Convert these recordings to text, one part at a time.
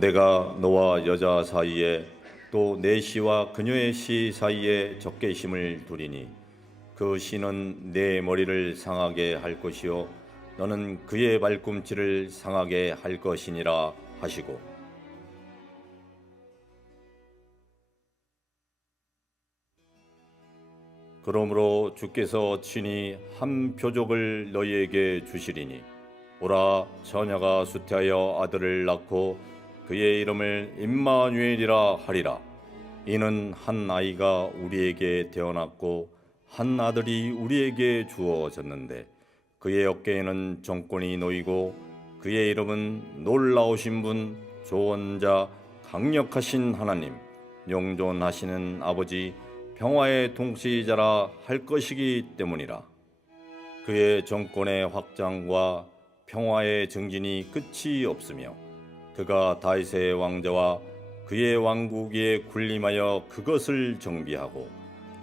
내가 너와 여자 사이에 또 내 씨와 그녀의 씨 사이에 적개심을 두리니 그 씨는 내 머리를 상하게 할 것이요 너는 그의 발꿈치를 상하게 할 것이니라 하시고 그러므로 주께서 친히 한 표적을 너희에게 주시리니 보라 처녀가 수태하여 아들을 낳고 그의 이름을 임마누엘이라 하리라. 이는 한 아이가 우리에게 태어났고 한 아들이 우리에게 주어졌는데 그의 어깨에는 정권이 놓이고 그의 이름은 놀라우신 분, 조언자, 강력하신 하나님, 영존하시는 아버지, 평화의 통치자라 할 것이기 때문이라. 그의 정권의 확장과 평화의 증진이 끝이 없으며 그가 다윗의 왕자와 그의 왕국 위에 군림하여 그것을 정비하고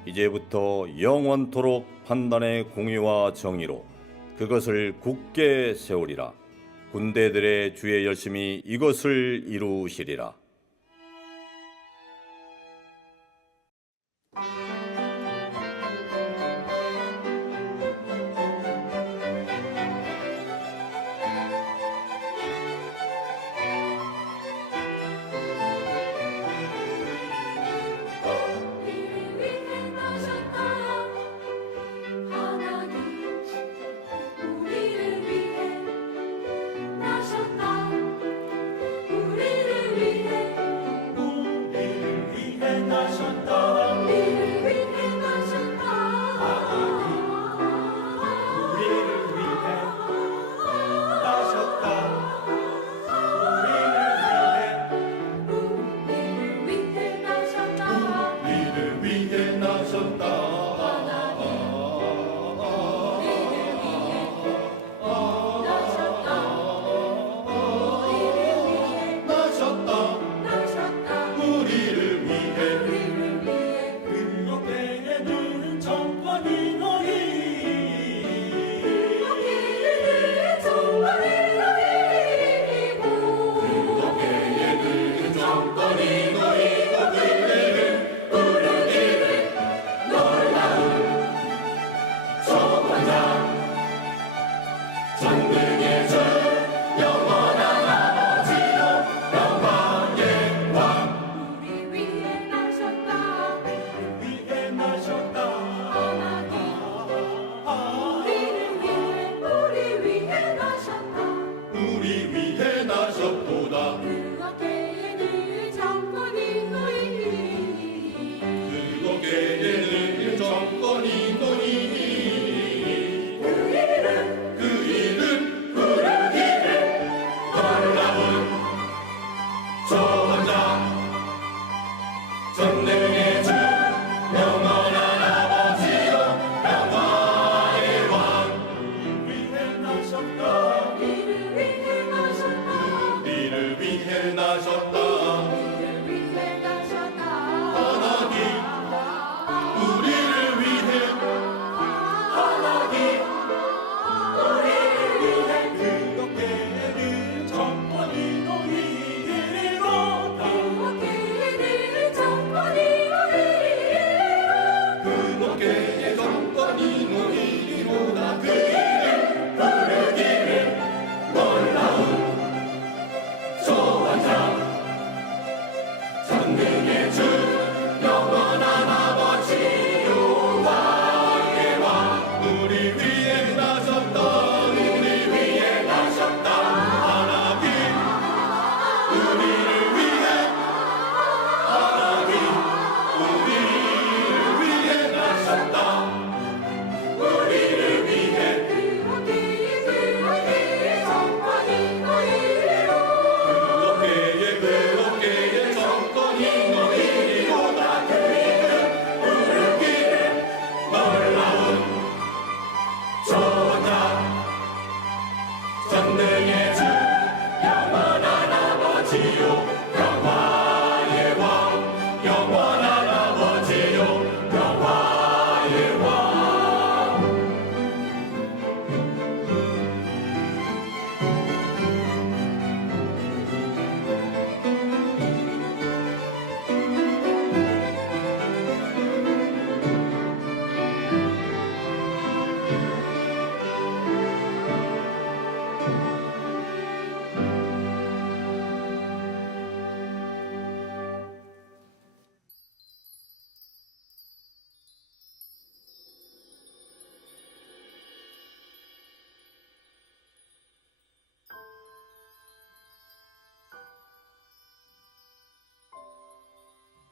이제부터 영원토록 판단의 공의와 정의로 그것을 굳게 세우리라. 군대들의 주의 열심히 이것을 이루시리라. 우리를 위해 나셨다 하나님 우리를 위해 나셨다 우리를 위해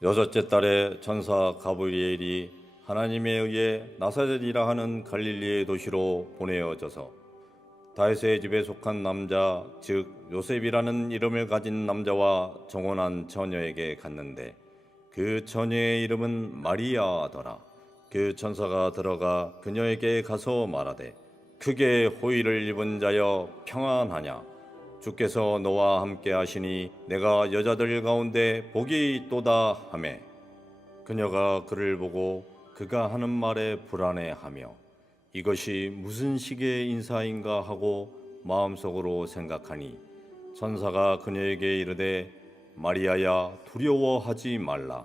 여섯째 달에 천사 가브리엘이 하나님에 의해 나사렛이라 하는 갈릴리의 도시로 보내어져서 다윗의 집에 속한 남자 즉 요셉이라는 이름을 가진 남자와 정혼한 처녀에게 갔는데 그 처녀의 이름은 마리아더라. 그 천사가 들어가 그녀에게 가서 말하되 크게 호의를 입은 자여 평안하냐. 주께서 너와 함께 하시니 내가 여자들 가운데 복이 있도다 하매 그녀가 그를 보고 그가 하는 말에 불안해하며 이것이 무슨 식의 인사인가 하고 마음속으로 생각하니 천사가 그녀에게 이르되 마리아야 두려워하지 말라.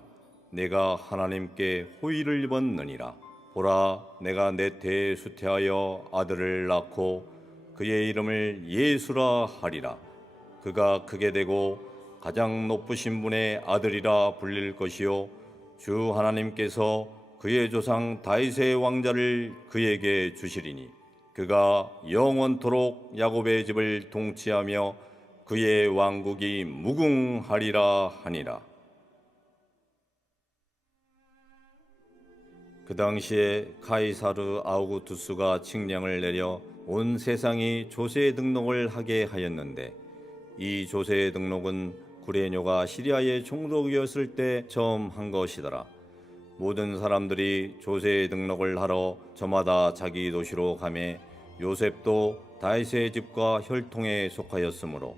내가 하나님께 호의를 입었느니라. 보라 내가 내 태에 수태하여 아들을 낳고 그의 이름을 예수라 하리라. 그가 크게 되고 가장 높으신 분의 아들이라 불릴 것이요 주 하나님께서 그의 조상 다윗의 왕자를 그에게 주시리니 그가 영원토록 야곱의 집을 통치하며 그의 왕국이 무궁하리라 하니라. 그 당시에 카이사르 아우구투스가 칙령을 내려 온 세상이 조세 등록을 하게 하였는데 이 조세 등록은 구레뇨가 시리아의 총독이었을 때 처음 한 것이더라. 모든 사람들이 조세 등록을 하러 저마다 자기 도시로 가매 요셉도 다윗의 집과 혈통에 속하였으므로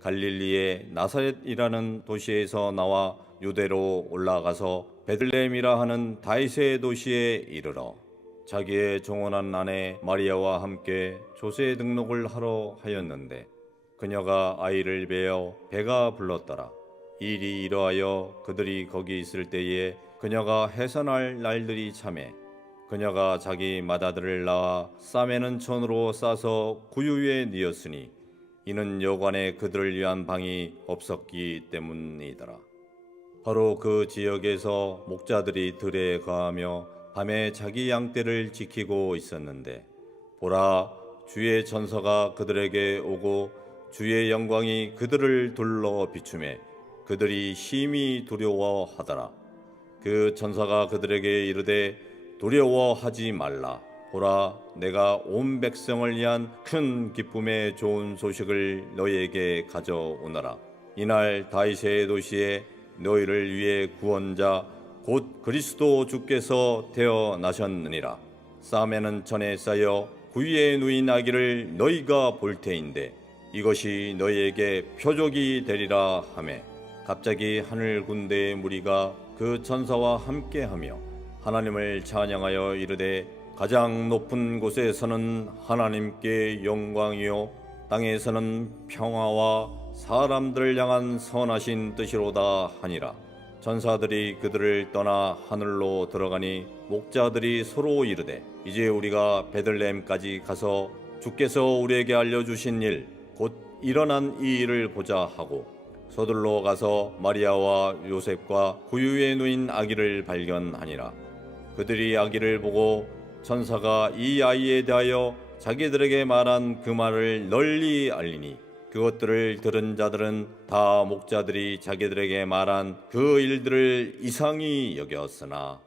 갈릴리의 나사렛이라는 도시에서 나와 유대로 올라가서 베들레헴이라 하는 다윗의 도시에 이르러 자기의 정혼한 아내 마리아와 함께 조세 등록을 하러 하였는데 그녀가 아이를 베어 배가 불렀더라. 일이 이러하여 그들이 거기 있을 때에 그녀가 해산할 날들이 참에 그녀가 자기 맏아들을 낳아 싸매는 천으로 싸서 구유에 뉘었으니 이는 여관에 그들을 위한 방이 없었기 때문이더라. 바로 그 지역에서 목자들이 들에 거하며 밤에 자기 양떼를 지키고 있었는데 보라 주의 천사가 그들에게 오고 주의 영광이 그들을 둘러 비추매 그들이 심히 두려워하더라. 그 천사가 그들에게 이르되 두려워하지 말라. 보라 내가 온 백성을 위한 큰 기쁨의 좋은 소식을 너희에게 가져오너라. 이날 다윗의 도시에 너희를 위해 구원자 곧 그리스도 주께서 태어나셨느니라. 쌈에는 천에 쌓여 구유에 누인 아기를 너희가 볼 테인데 이것이 너희에게 표적이 되리라 하매 갑자기 하늘 군대의 무리가 그 천사와 함께하며 하나님을 찬양하여 이르되 가장 높은 곳에서는 하나님께 영광이요 땅에서는 평화와 사람들을 향한 선하신 뜻이로다 하니라. 천사들이 그들을 떠나 하늘로 들어가니 목자들이 서로 이르되 이제 우리가 베들레헴까지 가서 주께서 우리에게 알려주신 일 곧 일어난 이 일을 보자 하고 서둘러 가서 마리아와 요셉과 구유에 누인 아기를 발견하니라. 그들이 아기를 보고 천사가 이 아이에 대하여 자기들에게 말한 그 말을 널리 알리니 그것들을 들은 자들은 다 목자들이 자기들에게 말한 그 일들을 이상히 여겼으나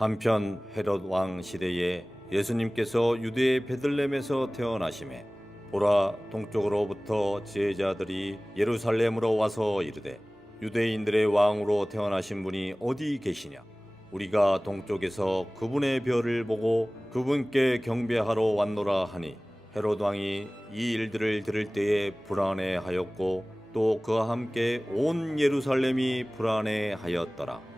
한편 헤롯 왕 시대에 예수님께서 유대의 베들레헴에서 태어나심에 보라 동쪽으로부터 지혜자들이 예루살렘으로 와서 이르되 유대인들의 왕으로 태어나신 분이 어디 계시냐? 우리가 동쪽에서 그분의 별을 보고 그분께 경배하러 왔노라 하니 헤롯 왕이 이 일들을 들을 때에 불안해하였고 또 그와 함께 온 예루살렘이 불안해하였더라.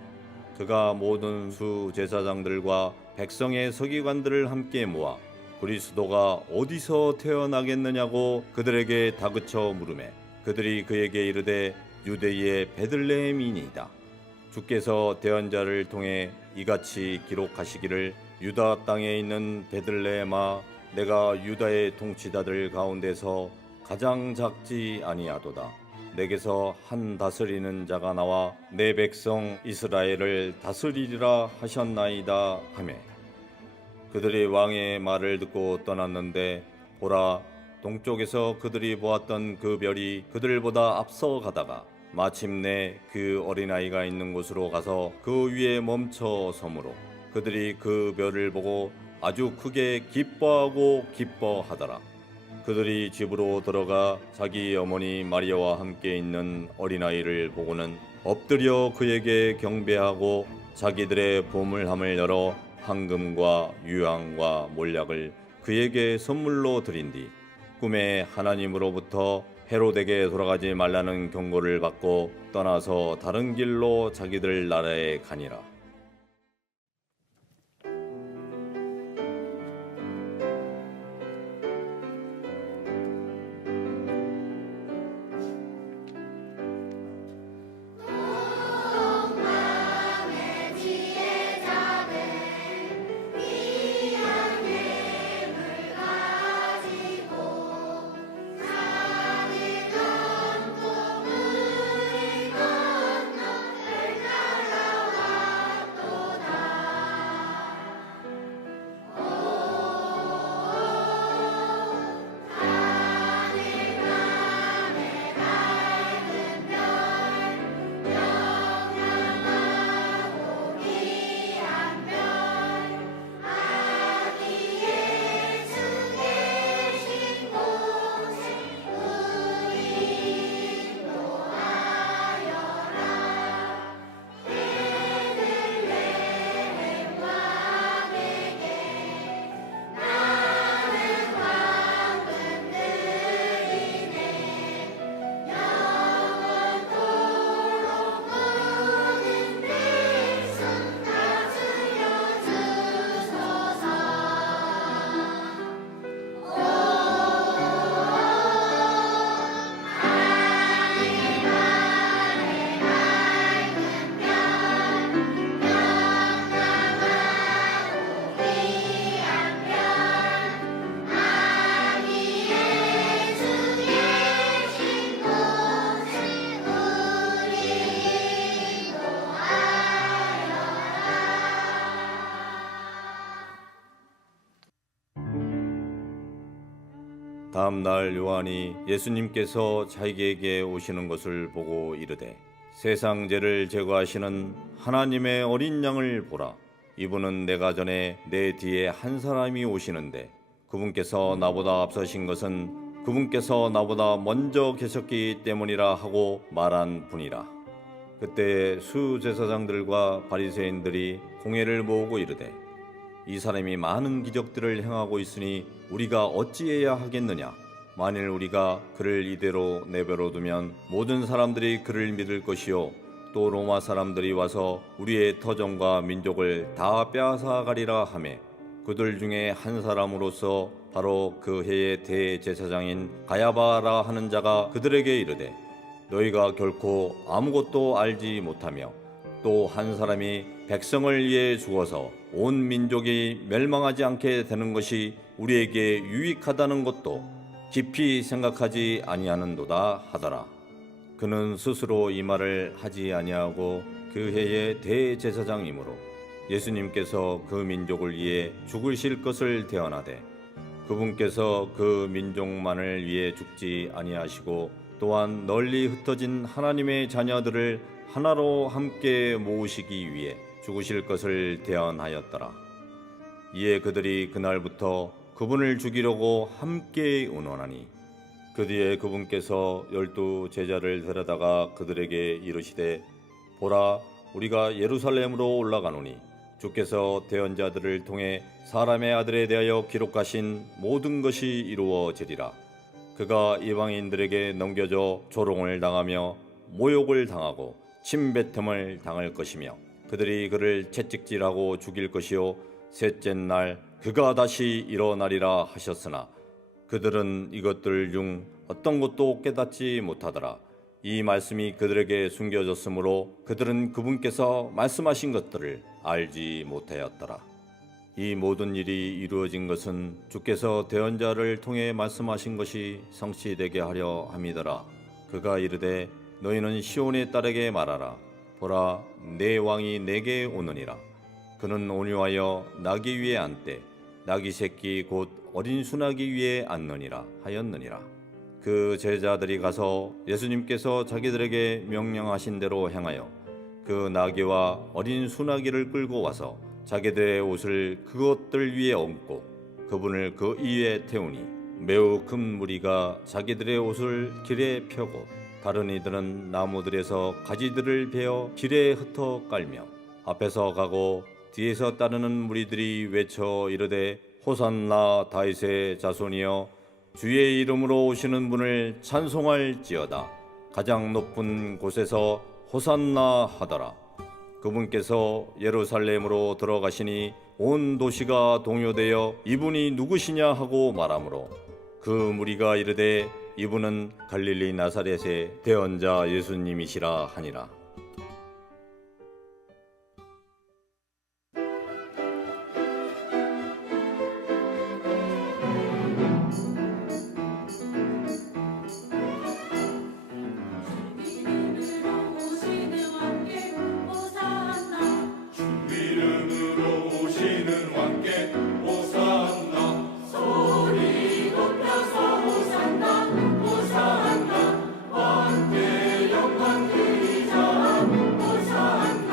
그가 모든 수제사장들과 백성의 서기관들을 함께 모아 그리스도가 어디서 태어나겠느냐고 그들에게 다그쳐 물으매 그들이 그에게 이르되 유대의 베들레헴이니이다. 주께서 대언자를 통해 이같이 기록하시기를 유다 땅에 있는 베들레헴아 내가 유다의 통치자들 가운데서 가장 작지 아니하도다. 내게서 한 다스리는 자가 나와 내 백성 이스라엘을 다스리리라 하셨나이다 하매 그들이 왕의 말을 듣고 떠났는데 보라 동쪽에서 그들이 보았던 그 별이 그들보다 앞서 가다가 마침내 그 어린아이가 있는 곳으로 가서 그 위에 멈춰 서므로 그들이 그 별을 보고 아주 크게 기뻐하고 기뻐하더라. 그들이 집으로 들어가 자기 어머니 마리아와 함께 있는 어린아이를 보고는 엎드려 그에게 경배하고 자기들의 보물함을 열어 황금과 유황과 몰약을 그에게 선물로 드린 뒤 꿈에 하나님으로부터 헤롯에게 돌아가지 말라는 경고를 받고 떠나서 다른 길로 자기들 나라에 가니라. 다음 날 요한이 예수님께서 자기에게 오시는 것을 보고 이르되 세상 죄를 제거하시는 하나님의 어린 양을 보라. 이분은 내가 전에 내 뒤에 한 사람이 오시는데 그분께서 나보다 앞서신 것은 그분께서 나보다 먼저 계셨기 때문이라 하고 말한 분이라. 그때 수제사장들과 바리새인들이 공회를 모으고 이르되 이 사람이 많은 기적들을 행하고 있으니 우리가 어찌해야 하겠느냐? 만일 우리가 그를 이대로 내버려 두면 모든 사람들이 그를 믿을 것이요 또 로마 사람들이 와서 우리의 터전과 민족을 다 빼앗아 가리라 하매 그들 중에 한 사람으로서 바로 그 해의 대제사장인 가야바라 하는 자가 그들에게 이르되 너희가 결코 아무것도 알지 못하며 또 한 사람이 백성을 위해 죽어서 온 민족이 멸망하지 않게 되는 것이 우리에게 유익하다는 것도 깊이 생각하지 아니하는도다 하더라. 그는 스스로 이 말을 하지 아니하고 그 해의 대제사장이므로 예수님께서 그 민족을 위해 죽으실 것을 대언하되 그분께서 그 민족만을 위해 죽지 아니하시고 또한 널리 흩어진 하나님의 자녀들을 하나로 함께 모으시기 위해 죽으실 것을 대언하였더라. 이에 그들이 그날부터 그분을 죽이려고 함께 의논하니 그 뒤에 그분께서 12 제자를 데려다가 그들에게 이르시되 보라 우리가 예루살렘으로 올라가노니 주께서 대언자들을 통해 사람의 아들에 대하여 기록하신 모든 것이 이루어지리라. 그가 이방인들에게 넘겨져 조롱을 당하며 모욕을 당하고 침뱉음을 당할 것이며 그들이 그를 채찍질하고 죽일 것이요 셋째 날 그가 다시 일어나리라 하셨으나 그들은 이것들 중 어떤 것도 깨닫지 못하더라. 이 말씀이 그들에게 숨겨졌으므로 그들은 그분께서 말씀하신 것들을 알지 못하였더라. 이 모든 일이 이루어진 것은 주께서 대언자를 통해 말씀하신 것이 성취되게 하려 함이더라. 그가 이르되 너희는 시온의 딸에게 말하라. 보라 내 왕이 내게 오느니라. 그는 온유하여 나귀 위에 앉되 나귀 새끼 곧 어린 수나귀 위에 앉느니라 하였느니라. 그 제자들이 가서 예수님께서 자기들에게 명령하신 대로 행하여 그 나귀와 어린 수나귀를 끌고 와서 자기들의 옷을 그것들 위에 얹고 그분을 그 위에 태우니 매우 큰 무리가 자기들의 옷을 길에 펴고 다른 이들은 나무들에서 가지들을 베어 길에 흩어 깔며 앞에서 가고 뒤에서 따르는 무리들이 외쳐 이르되 호산나 다윗의 자손이여 주의 이름으로 오시는 분을 찬송할지어다. 가장 높은 곳에서 호산나 하더라. 그분께서 예루살렘으로 들어가시니 온 도시가 동요되어 이분이 누구시냐 하고 말하므로 그 무리가 이르되 이분은 갈릴리 나사렛의 대언자 예수님이시라 하니라. 이름으로 오시는 왕께 호산나 이름으로 오시는 왕께 호산나 소리 높여서 호산나 호산나 왕께 영광 드리자 호산나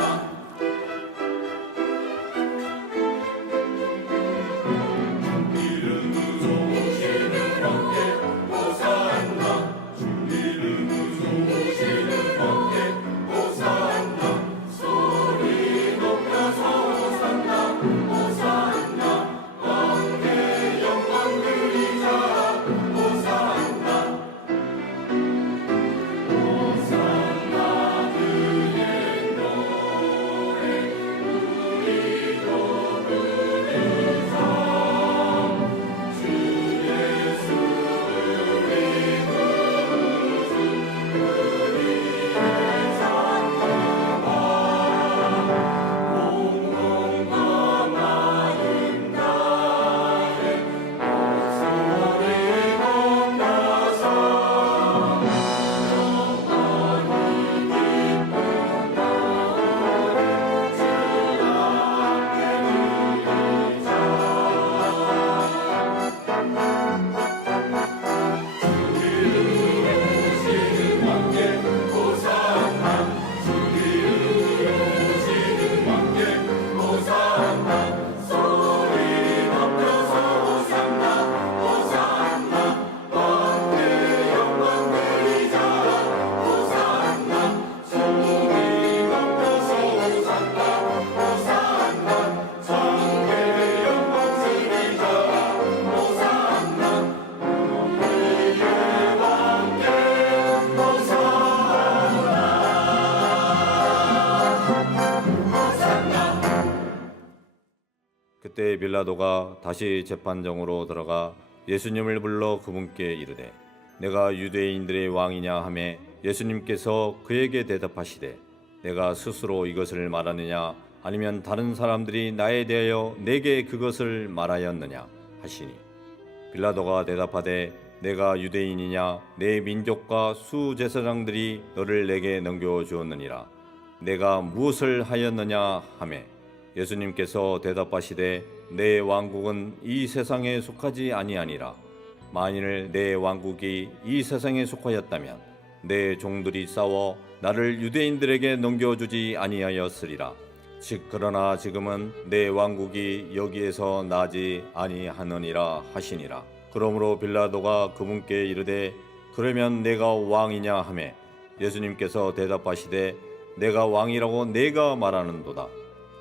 이름으로 오시는 왕께 호산나 이름으로 오시는 왕께 호산나 소리 높여서 호산나 호산나 왕께 영광 드리자 호산나 호산나 그의 노래 우리도 부르자 주 예수 우리 구주 우리의 산타마라 공공과 마음 다해 목소리 높여서 영원히 기쁜 노래 주 앞에 드리자 오시는 왕께 호산나 오시는 왕께 호산나 소리 높여서 호산나 호산나 왕께 영광 드리자 호산나 소리 높여서 호산나 호산나 왕께 영광 드리자 호산나 우리의 왕께 호산나 그때 빌라도가 다시 재판정으로 들어가 예수님을 불러 그분께 이르되 내가 유대인들의 왕이냐 하매 예수님께서 그에게 대답하시되 내가 스스로 이것을 말하느냐 아니면 다른 사람들이 나에 대하여 내게 그것을 말하였느냐 하시니 빌라도가 대답하되 내가 유대인이냐 내 민족과 수제사장들이 너를 내게 넘겨주었느니라 내가 무엇을 하였느냐 하매 예수님께서 대답하시되 내 왕국은 이 세상에 속하지 아니하니라 만일 내 왕국이 이 세상에 속하였다면 내 종들이 싸워 나를 유대인들에게 넘겨주지 아니하였으리라 즉 그러나 지금은 내 왕국이 여기에서 나지 아니하느니라 하시니라. 그러므로 빌라도가 그분께 이르되 그러면 내가 왕이냐 하매 예수님께서 대답하시되 내가 왕이라고 내가 말하는도다.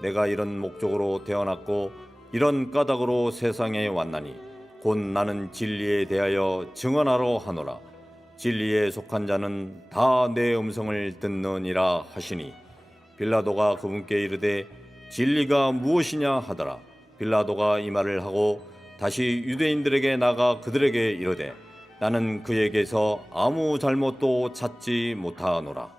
내가 이런 목적으로 태어났고 이런 까닭으로 세상에 왔나니 곧 나는 진리에 대하여 증언하러 하노라. 진리에 속한 자는 다 내 음성을 듣느니라 하시니 빌라도가 그분께 이르되 진리가 무엇이냐 하더라. 빌라도가 이 말을 하고 다시 유대인들에게 나가 그들에게 이르되 나는 그에게서 아무 잘못도 찾지 못하노라.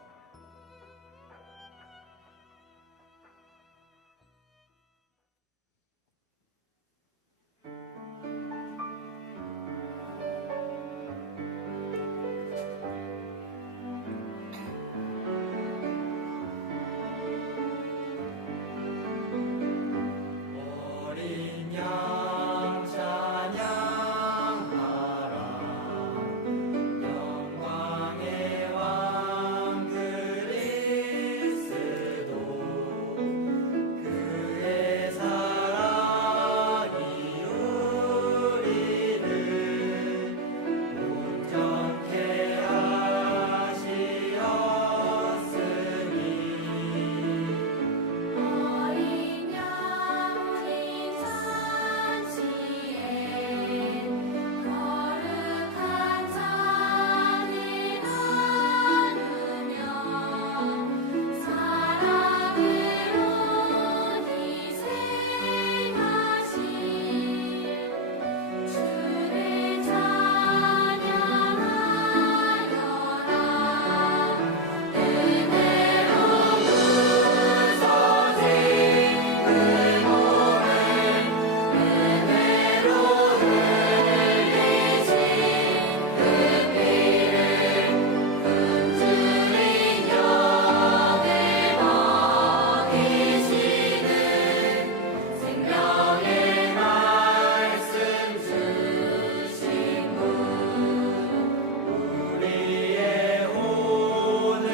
어린 양 찬양하라 영광의 왕 그리스도 그의 사랑이 우리를 온전케 하시었으니 어린 양이 잔치에 거룩한 잔을 나누며 사랑으로 희생하신 주를 찬양하여라. 은혜로 부서진 그 몸을 은혜로 흘리신 그 피를 굶주린 영을 먹이시는 생명의 말씀 주신 분 우리의 혼을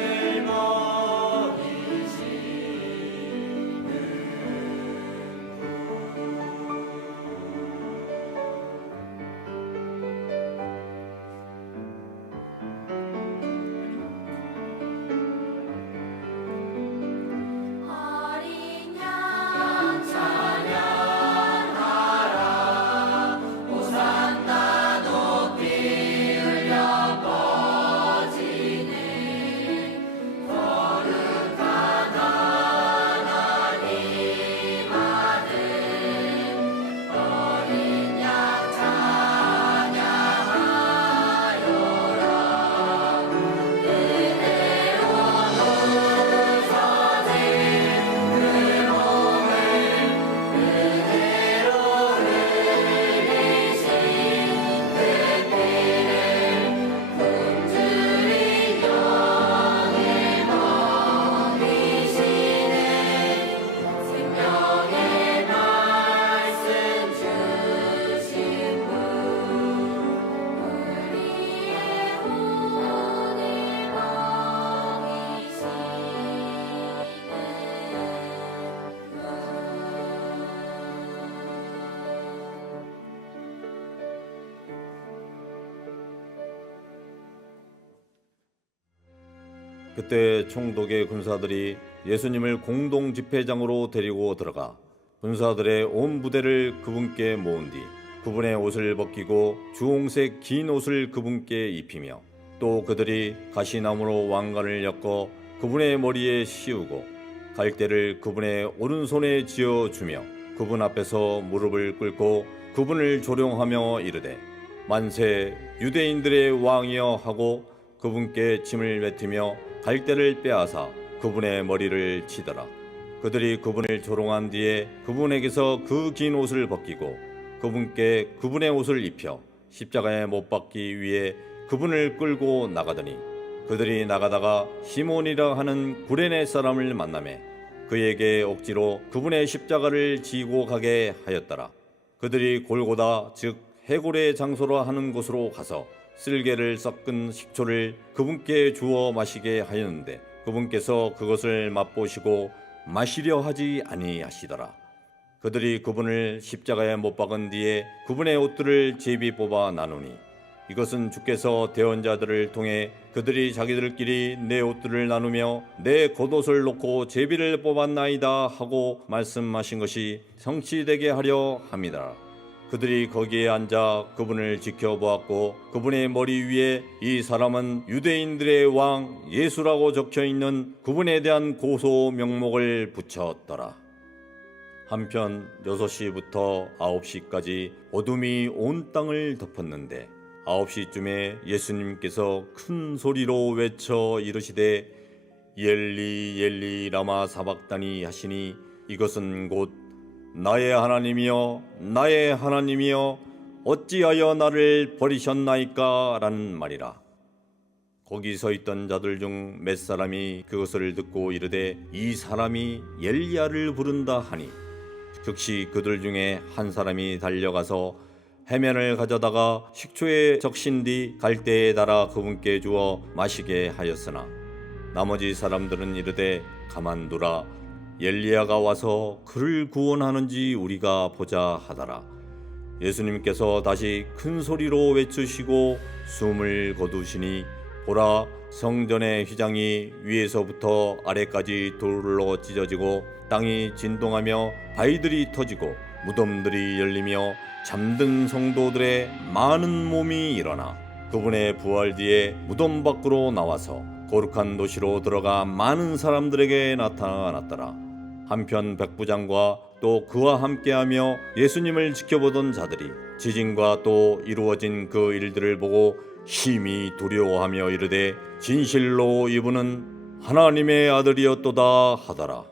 어린 양 찬양하라. 호산나 높이 울려 퍼지네. 거룩한 하나님 아들 어린 양 찬양하여라. 은혜로 부서진 그 몸을 은혜로 흘리신 그 피를 굶주린 영을 먹이시는 생명의 말씀 주신 분 우리의 혼을 그때 총독의 군사들이 예수님을 공동 집회장으로 데리고 들어가 군사들의 온 부대를 그분께 모은 뒤 그분의 옷을 벗기고 주홍색 긴 옷을 그분께 입히며 또 그들이 가시나무로 왕관을 엮어 그분의 머리에 씌우고 갈대를 그분의 오른손에 쥐어주며 그분 앞에서 무릎을 꿇고 그분을 조롱하며 이르되 만세 유대인들의 왕이여 하고 그분께 침을 뱉으며 갈대를 빼앗아 그분의 머리를 치더라. 그들이 그분을 조롱한 뒤에 그분에게서 그 긴 옷을 벗기고 그분께 그분의 옷을 입혀 십자가에 못 박기 위해 그분을 끌고 나가더니 그들이 나가다가 시몬이라 하는 구레네 사람을 만나매 그에게 억지로 그분의 십자가를 지고 가게 하였더라. 그들이 골고다 즉 해골의 장소라 하는 곳으로 가서 쓸개를 섞은 식초를 그분께 주어 마시게 하였는데 그분께서 그것을 맛보시고 마시려 하지 아니하시더라. 그들이 그분을 십자가에 못 박은 뒤에 그분의 옷들을 제비 뽑아 나누니 이것은 주께서 대언자들을 통해 그들이 자기들끼리 내 옷들을 나누며 내 겉옷을 놓고 제비를 뽑았나이다 하고 말씀하신 것이 성취되게 하려 함이다. 그들이 거기에 앉아 그분을 지켜보았고 그분의 머리 위에 이 사람은 유대인들의 왕 예수라고 적혀있는 그분에 대한 고소 명목을 붙였더라. 한편 6시부터 9시까지 어둠이 온 땅을 덮었는데 9시쯤에 예수님께서 큰 소리로 외쳐 이르시되 엘리 엘리 라마 사박다니 하시니 이것은 곧 나의 하나님이여 나의 하나님이여 어찌하여 나를 버리셨나이까 라는 말이라. 거기 서 있던 자들 중 몇 사람이 그것을 듣고 이르되 이 사람이 엘리야를 부른다 하니 즉시 그들 중에 한 사람이 달려가서 해면을 가져다가 식초에 적신 뒤 갈대에 달아 그분께 주어 마시게 하였으나 나머지 사람들은 이르되 가만두라 엘리야가 와서 그를 구원하는지 우리가 보자 하더라. 예수님께서 다시 큰 소리로 외치시고 숨을 거두시니 보라 성전의 휘장이 위에서부터 아래까지 돌로 찢어지고 땅이 진동하며 바위들이 터지고 무덤들이 열리며 잠든 성도들의 많은 몸이 일어나 그분의 부활 뒤에 무덤 밖으로 나와서 거룩한 도시로 들어가 많은 사람들에게 나타났더라. 한편 백부장과 또 그와 함께하며 예수님을 지켜보던 자들이 지진과 또 이루어진 그 일들을 보고 심히 두려워하며 이르되 진실로 이분은 하나님의 아들이었도다 하더라.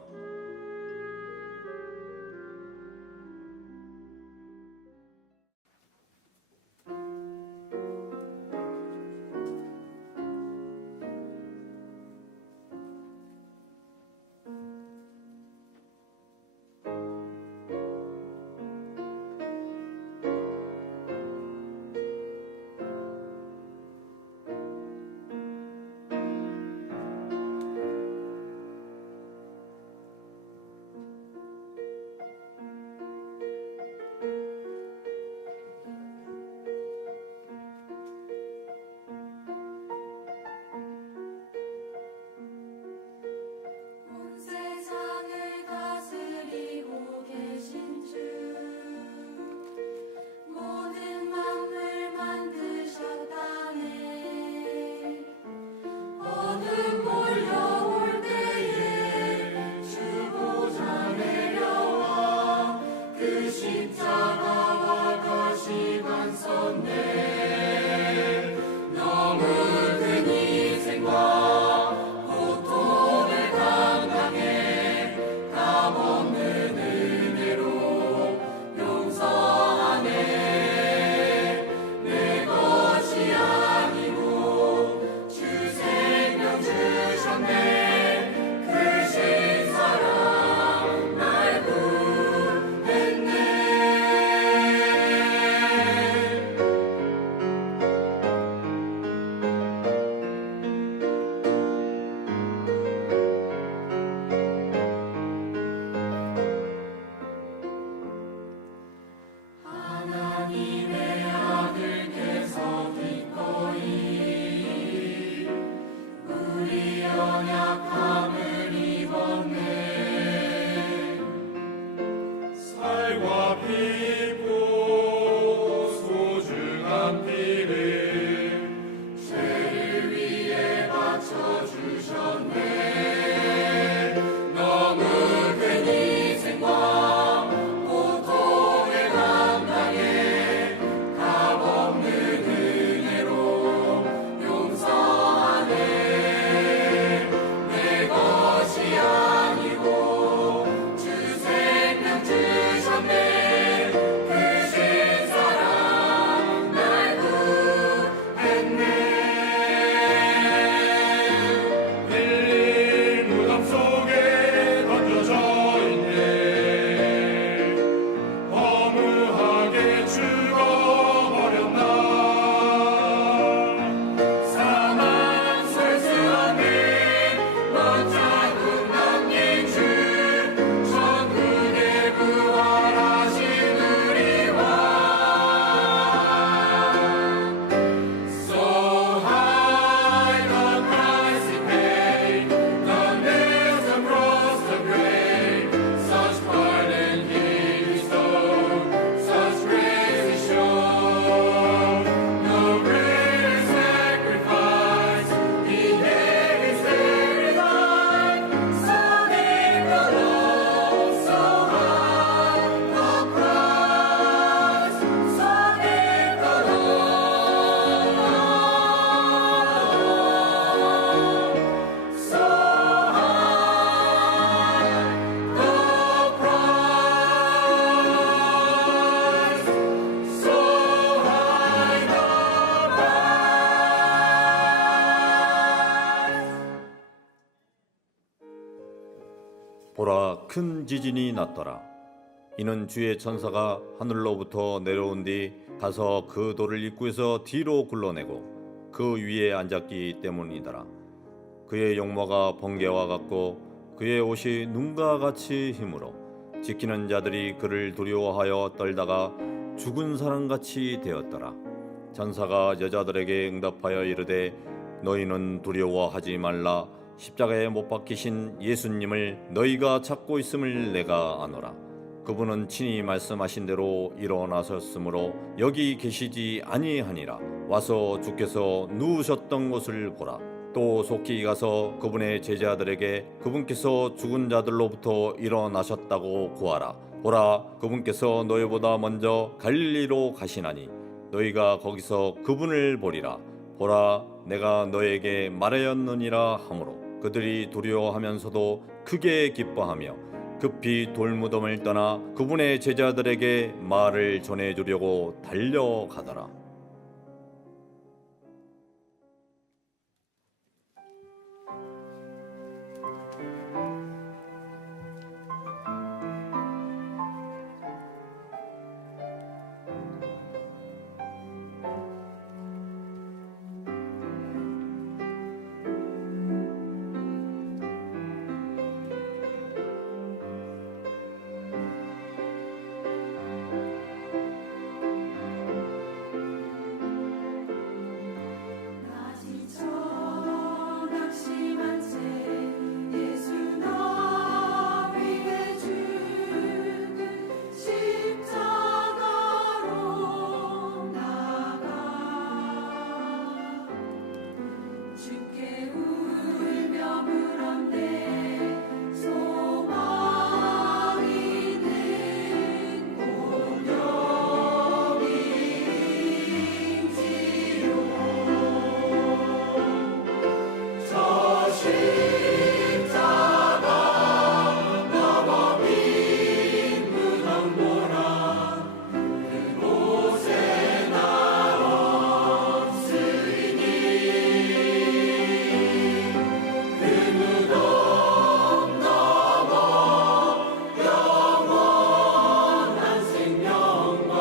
온 세상을 다스리고 계신 주 모든 만물 만드셨다네 어둠 몰려올 때에 주 보좌 내려와 그 십자가와 가시관 섰네 너무 큰 희생과 고통을 감당해 값없는 은혜로 용서하네 내 것이 아니고 주 생명 주셨네 크신 사랑 날 구했네 하나님의 아들께서 기꺼이 우리 연약함을 입었네 살과 피 입고 소중한 피를 죄를 위해 바쳐주셨네 너무 큰 희생과 고통을 감당해 값없는 은혜로 용서하네 내 것이 아니고 주 생명 주셨네 큰 지진이 났더라. 이는 주의 천사가 하늘로부터 내려온 뒤 가서 그 돌을 입구에서 뒤로 굴러내고 그 위에 앉았기 때문이더라. 그의 용모가 번개와 같고 그의 옷이 눈과 같이 힘으로 지키는 자들이 그를 두려워하여 떨다가 죽은 사람같이 되었더라. 천사가 여자들에게 응답하여 이르되 너희는 두려워하지 말라. 십자가에 못 박히신 예수님을 너희가 찾고 있음을 내가 아노라. 그분은 친히 말씀하신 대로 일어나셨으므로 여기 계시지 아니하니라. 와서 주께서 누우셨던 곳을 보라. 또 속히 가서 그분의 제자들에게 그분께서 죽은 자들로부터 일어나셨다고 구하라. 보라, 그분께서 너희보다 먼저 갈릴리로 가시나니 너희가 거기서 그분을 보리라. 보라, 내가 너에게 말하였느니라 하므로 그들이 두려워하면서도 크게 기뻐하며 급히 돌무덤을 떠나 그분의 제자들에게 말을 전해주려고 달려가더라. 낙심한 채 예수 나 위에 죽은 십자가로 나가 주께 울며 물었네. 소망 있는 운명인지요. 저 십자가 넘어 빈 무덤 보라. 그곳에 나 없으리니 그 무덤 넘어 영원한 생명과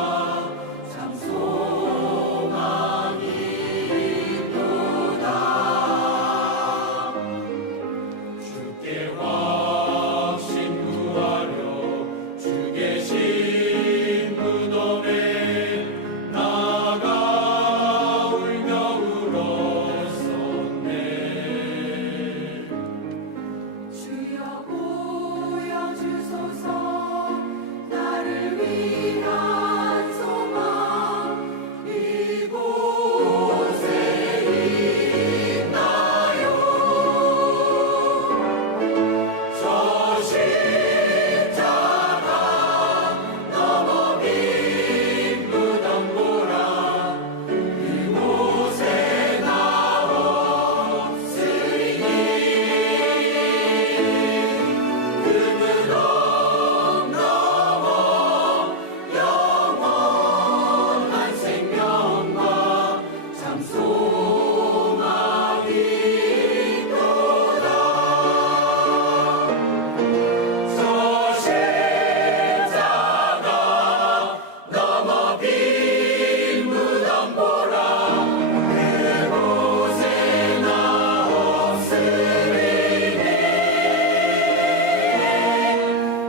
참 소망이 있도다. 주께 확신 구하려 주 계신 무덤에 나가 울며 울었었네. 주여 보여주소서 나를 위한 소망 이곳에 있나요. 저 십자가 넘어 빈 무덤 보라. 그곳에 나 없으리니 그 무덤 넘어 영원한 생명과 참 소망이 있도다. 저 십자가 넘어 빈 무덤 보라. 그곳에 나 없으리니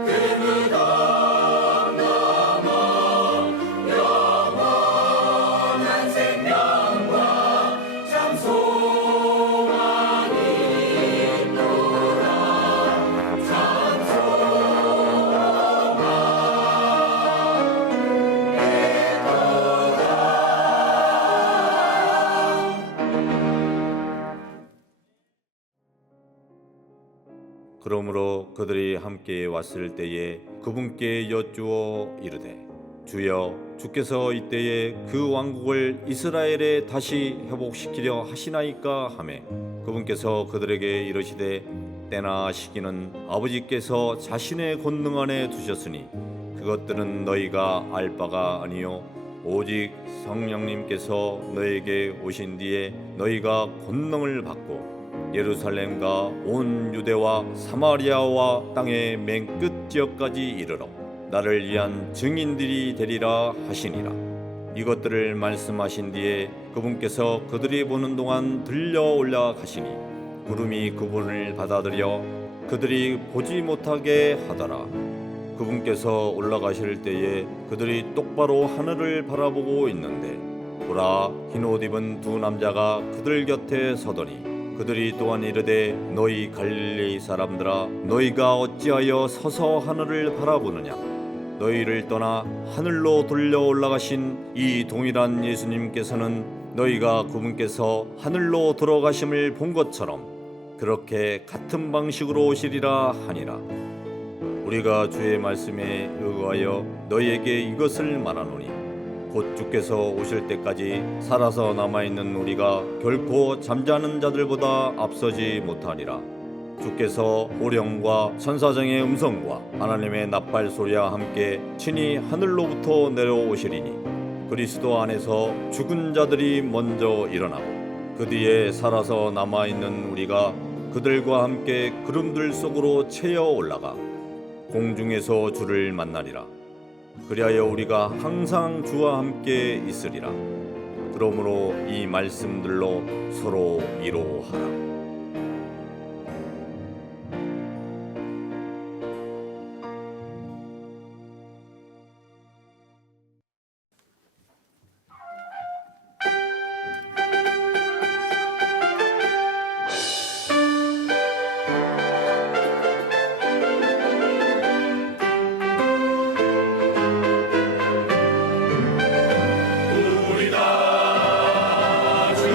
그 무덤 넘어 영원한 생명과 참 소망이 있도다. 참 그러므로 그들이 함께 왔을 때에 그분께 여쭈어 이르되 주여, 주께서 이때에 그 왕국을 이스라엘에 다시 회복시키려 하시나이까 하매 그분께서 그들에게 이르시되 때나 시기는 아버지께서 자신의 권능 안에 두셨으니 그것들은 너희가 알 바가 아니요 오직 성령님께서 너에게 오신 뒤에 너희가 권능을 받고 예루살렘과 온 유대와 사마리아와 땅의 맨 끝 지역까지 이르러 나를 위한 증인들이 되리라 하시니라. 이것들을 말씀하신 뒤에 그분께서 그들이 보는 동안 들려 올라가시니 구름이 그분을 받아들여 그들이 보지 못하게 하더라. 그분께서 올라가실 때에 그들이 똑바로 하늘을 바라보고 있는데 보라, 흰옷 입은 두 남자가 그들 곁에 서더니 그들이 또한 이르되 너희 갈릴리 사람들아, 너희가 어찌하여 서서 하늘을 바라보느냐? 너희를 떠나 하늘로 들려 올라가신 이 동일한 예수님께서는 너희가 그분께서 하늘로 들어가심을 본 것처럼 그렇게 같은 방식으로 오시리라 하니라. 우리가 주의 말씀에 의거하여 너희에게 이것을 말하노니 곧 주께서 오실 때까지 살아서 남아있는 우리가 결코 잠자는 자들보다 앞서지 못하리라. 주께서 호령과 천사장의 음성과 하나님의 나팔 소리와 함께 친히 하늘로부터 내려오시리니 그리스도 안에서 죽은 자들이 먼저 일어나고 그 뒤에 살아서 남아있는 우리가 그들과 함께 구름들 속으로 채어 올라가 공중에서 주를 만나리라. 그리하여 우리가 항상 주와 함께 있으리라. 그러므로 이 말씀들로 서로 위로하라. 우리 다 주의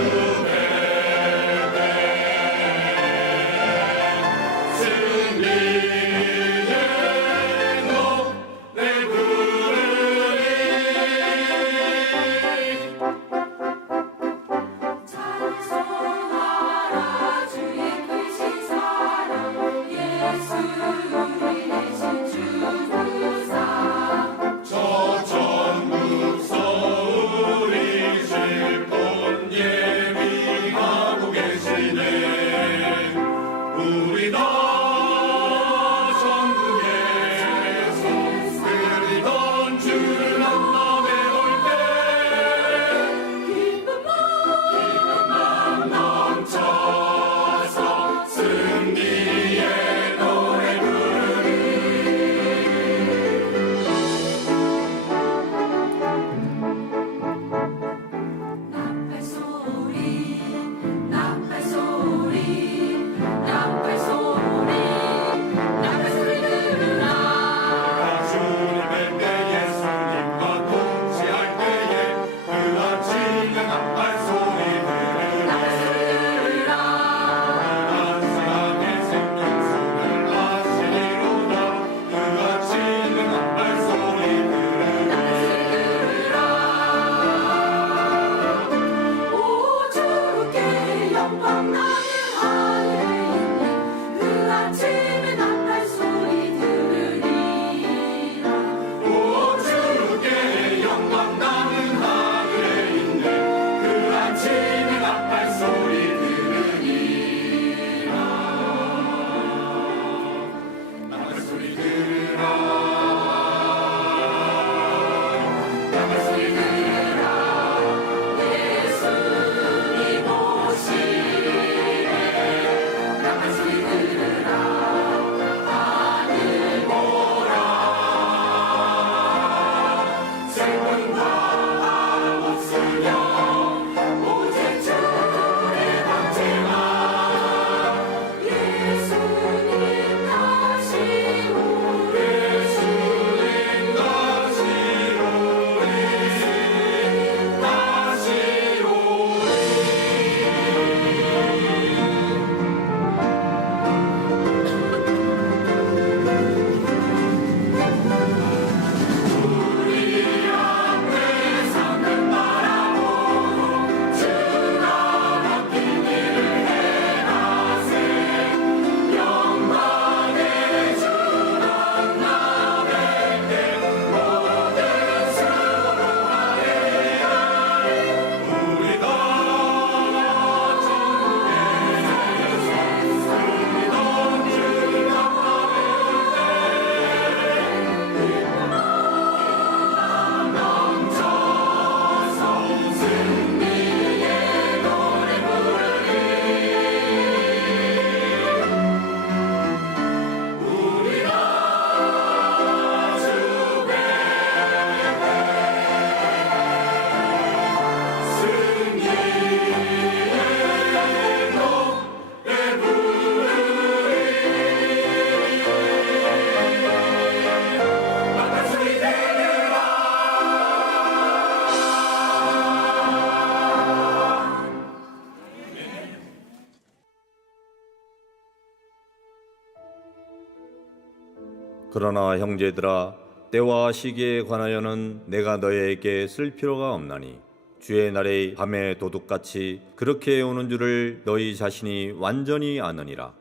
그러나 형제들아, 때와 시기에 관하여는 내가 너희에게 쓸 필요가 없나니 주의 날에 밤의 도둑같이 그렇게 오는 줄을 너희 자신이 완전히 아느니라.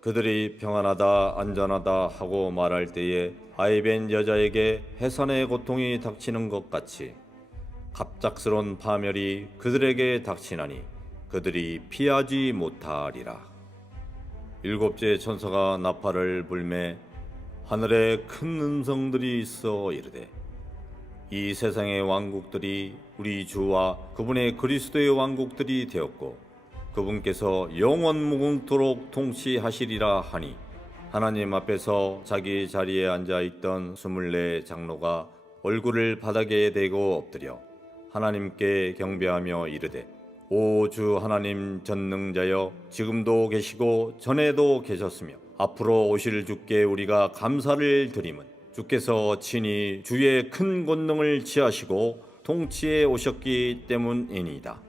그들이 평안하다 안전하다 하고 말할 때에 아이벤 여자에게 해산의 고통이 닥치는 것 같이 갑작스런 파멸이 그들에게 닥치나니 그들이 피하지 못하리라. 일곱째 천사가 나팔을 불매 하늘에 큰 음성들이 있어 이르되 이 세상의 왕국들이 우리 주와 그분의 그리스도의 왕국들이 되었고 그분께서 영원 무궁토록 통치하시리라 하니 하나님 앞에서 자기 자리에 앉아 있던 24 장로가 얼굴을 바닥에 대고 엎드려 하나님께 경배하며 이르되 오 주 하나님 전능자여, 지금도 계시고 전에도 계셨으며 앞으로 오실 주께 우리가 감사를 드림은 주께서 친히 주의 큰 권능을 취하시고 통치에 오셨기 때문이니이다.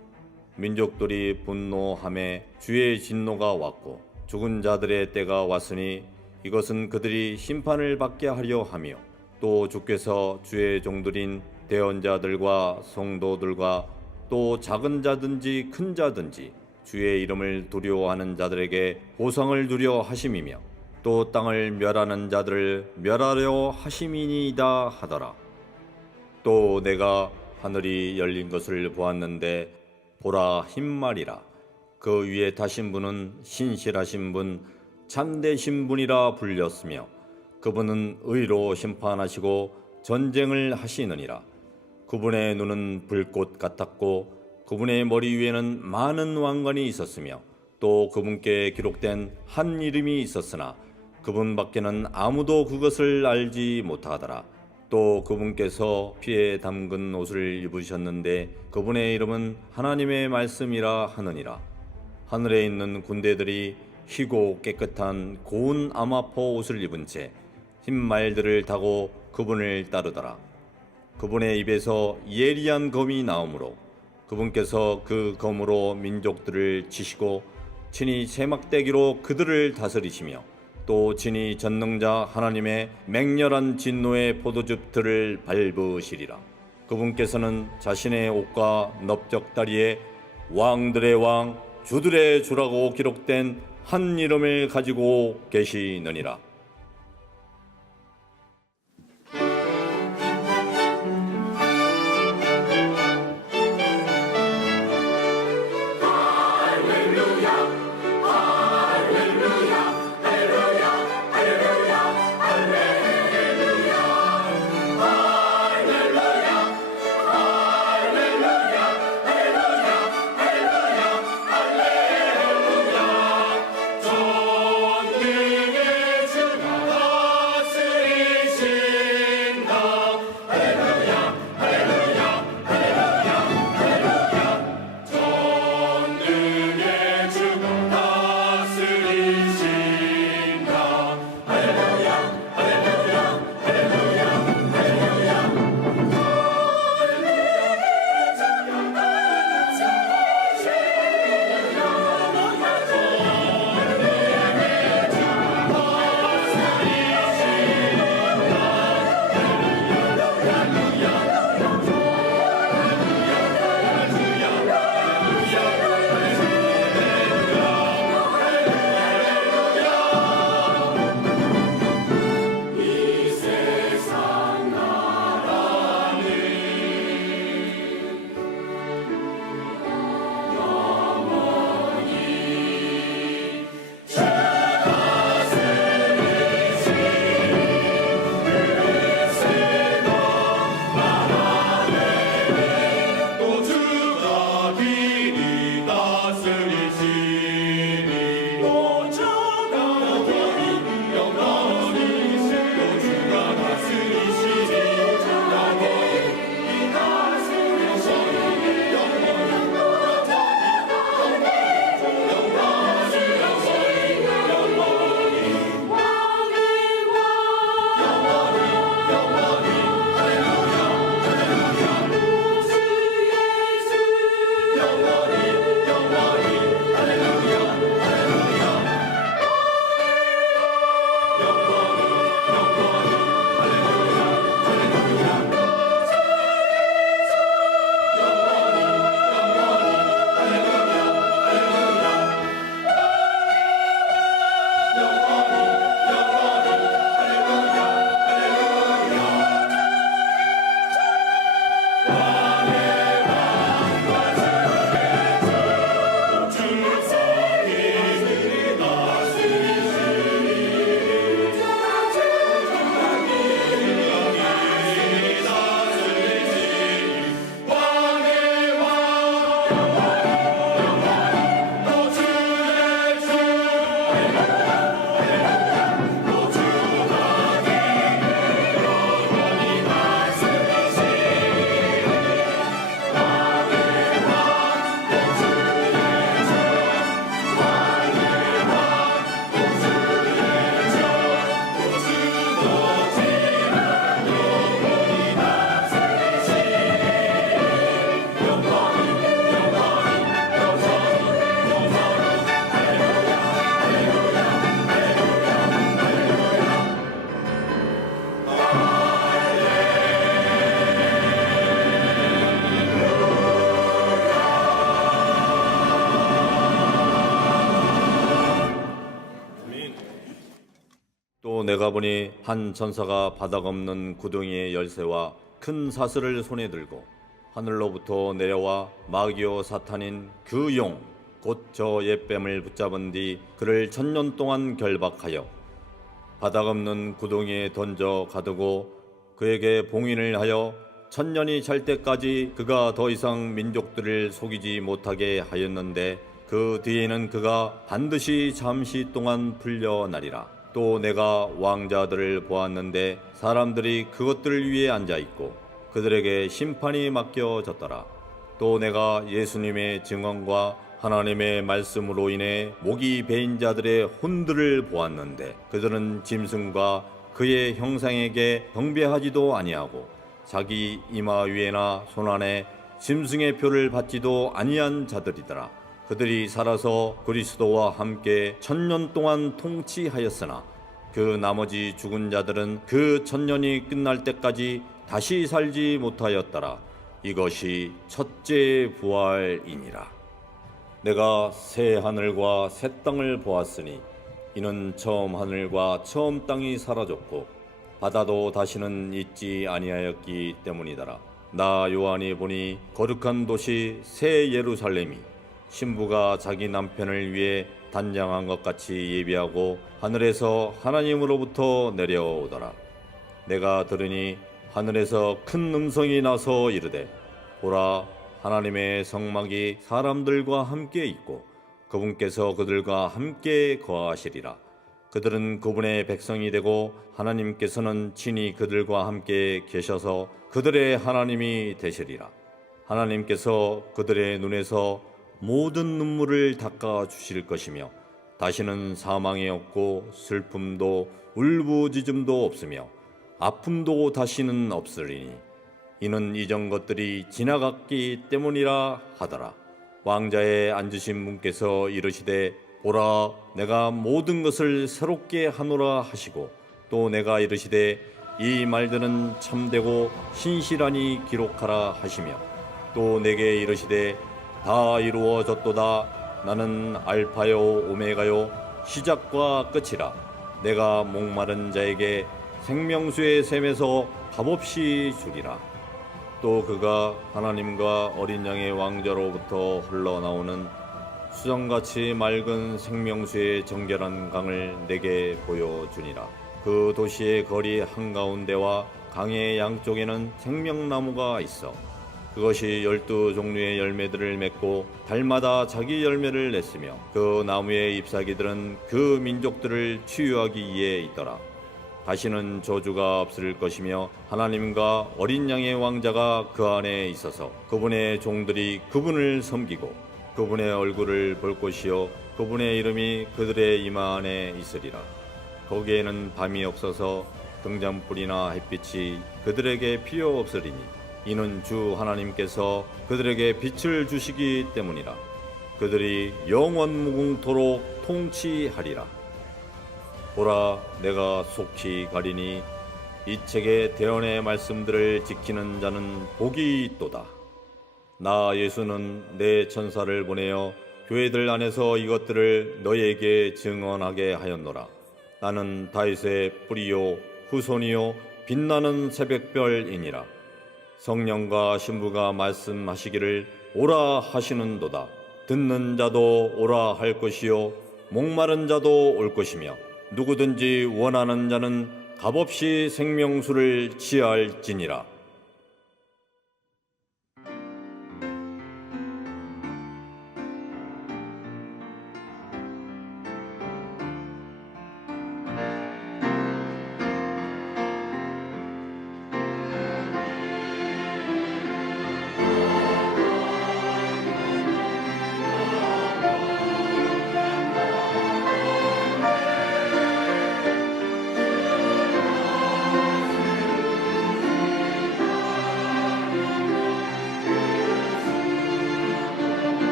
민족들이 분노하매 주의 진노가 왔고 죽은 자들의 때가 왔으니 이것은 그들이 심판을 받게 하려 하며 또 주께서 주의 종들인 대언자들과 성도들과 또 작은 자든지 큰 자든지 주의 이름을 두려워하는 자들에게 보상을 주려 하심이며 또 땅을 멸하는 자들을 멸하려 하심이니이다 하더라. 또 내가 하늘이 열린 것을 보았는데 보라, 흰말이라. 그 위에 타신 분은 신실하신 분, 참되신 분이라 불렸으며 그분은 의로 심판하시고 전쟁을 하시느니라. 그분의 눈은 불꽃 같았고 그분의 머리 위에는 많은 왕관이 있었으며 또 그분께 기록된 한 이름이 있었으나 그분 밖에는 아무도 그것을 알지 못하더라. 또 그분께서 피에 담근 옷을 입으셨는데 그분의 이름은 하나님의 말씀이라 하느니라. 하늘에 있는 군대들이 희고 깨끗한 고운 아마포 옷을 입은 채 흰 말들을 타고 그분을 따르더라. 그분의 입에서 예리한 검이 나오므로 그분께서 그 검으로 민족들을 치시고 친히 세막대기로 그들을 다스리시며 또 친히 전능자 하나님의 맹렬한 진노의 포도즙들을 밟으시리라. 그분께서는 자신의 옷과 넓적다리에 왕들의 왕 주들의 주라고 기록된 한 이름을 가지고 계시느니라. 전능의 주 내가 보니 한 천사가 바닥 없는 구덩이의 열쇠와 큰 사슬을 손에 들고 하늘로부터 내려와 마귀요 사탄인 그 용 곧 저 옛뱀을 붙잡은 뒤 그를 1000년 동안 결박하여 바닥 없는 구덩이에 던져 가두고 그에게 봉인을 하여 1000년이 찰 때까지 그가 더 이상 민족들을 속이지 못하게 하였는데 그 뒤에는 그가 반드시 잠시 동안 풀려나리라. 또 내가 왕자들을 보았는데 사람들이 그것들 위에 앉아 있고 그들에게 심판이 맡겨졌더라. 또 내가 예수님의 증언과 하나님의 말씀으로 인해 목이 베인 자들의 혼들을 보았는데 그들은 짐승과 그의 형상에게 경배하지도 아니하고 자기 이마 위에나 손안에 짐승의 표를 받지도 아니한 자들이더라. 그들이 살아서 그리스도와 함께 1000년 동안 통치하였으나 그 나머지 죽은 자들은 그 1000년이 끝날 때까지 다시 살지 못하였더라. 이것이 첫째 부활이니라. 내가 새 하늘과 새 땅을 보았으니 이는 처음 하늘과 처음 땅이 사라졌고 바다도 다시는 있지 아니하였기 때문이더라. 나 요한이 보니 거룩한 도시 새 예루살렘이 신부가 자기 남편을 위해 단장한 것 같이 예비하고 하늘에서 하나님으로부터 내려오더라. 내가 들으니 하늘에서 큰 음성이 나서 이르되 보라 하나님의 성막이 사람들과 함께 있고 그분께서 그들과 함께 거하시리라. 그들은 그분의 백성이 되고 하나님께서는 친히 그들과 함께 계셔서 그들의 하나님이 되시리라. 하나님께서 그들의 눈에서 모든 눈물을 닦아 주실 것이며 다시는 사망이 없고 슬픔도 울부짖음도 없으며 아픔도 다시는 없으리니 이는 이전 것들이 지나갔기 때문이라 하더라. 왕자에 앉으신 분께서 이르시되 보라 내가 모든 것을 새롭게 하노라 하시고 또 내가 이르시되 이 말들은 참되고 신실하니 기록하라 하시며 또 내게 이르시되 다 이루어졌도다. 나는 알파요 오메가요 시작과 끝이라. 내가 목마른 자에게 생명수의 샘에서 값없이 주리라. 또 그가 하나님과 어린 양의 왕자로부터 흘러나오는 수정같이 맑은 생명수의 정결한 강을 내게 보여주니라. 그 도시의 거리 한가운데와 강의 양쪽에는 생명나무가 있어 그것이 12종류의 열매들을 맺고 달마다 자기 열매를 냈으며 그 나무의 잎사귀들은 그 민족들을 치유하기 위해 있더라. 다시는 저주가 없을 것이며 하나님과 어린 양의 왕자가 그 안에 있어서 그분의 종들이 그분을 섬기고 그분의 얼굴을 볼 것이요 그분의 이름이 그들의 이마 안에 있으리라. 거기에는 밤이 없어서 등잔불이나 햇빛이 그들에게 필요 없으리니 이는 주 하나님께서 그들에게 빛을 주시기 때문이라. 그들이 영원무궁토록 통치하리라. 보라 내가 속히 가리니 이 책의 대언의 말씀들을 지키는 자는 복이 있도다. 나 예수는 내 천사를 보내어 교회들 안에서 이것들을 너희에게 증언하게 하였노라. 나는 다윗의 뿌리요 후손이요 빛나는 새벽별이니라. 성령과 신부가 말씀하시기를 오라 하시는도다. 듣는 자도 오라 할 것이요 목마른 자도 올 것이며 누구든지 원하는 자는 값없이 생명수를 취할지니라.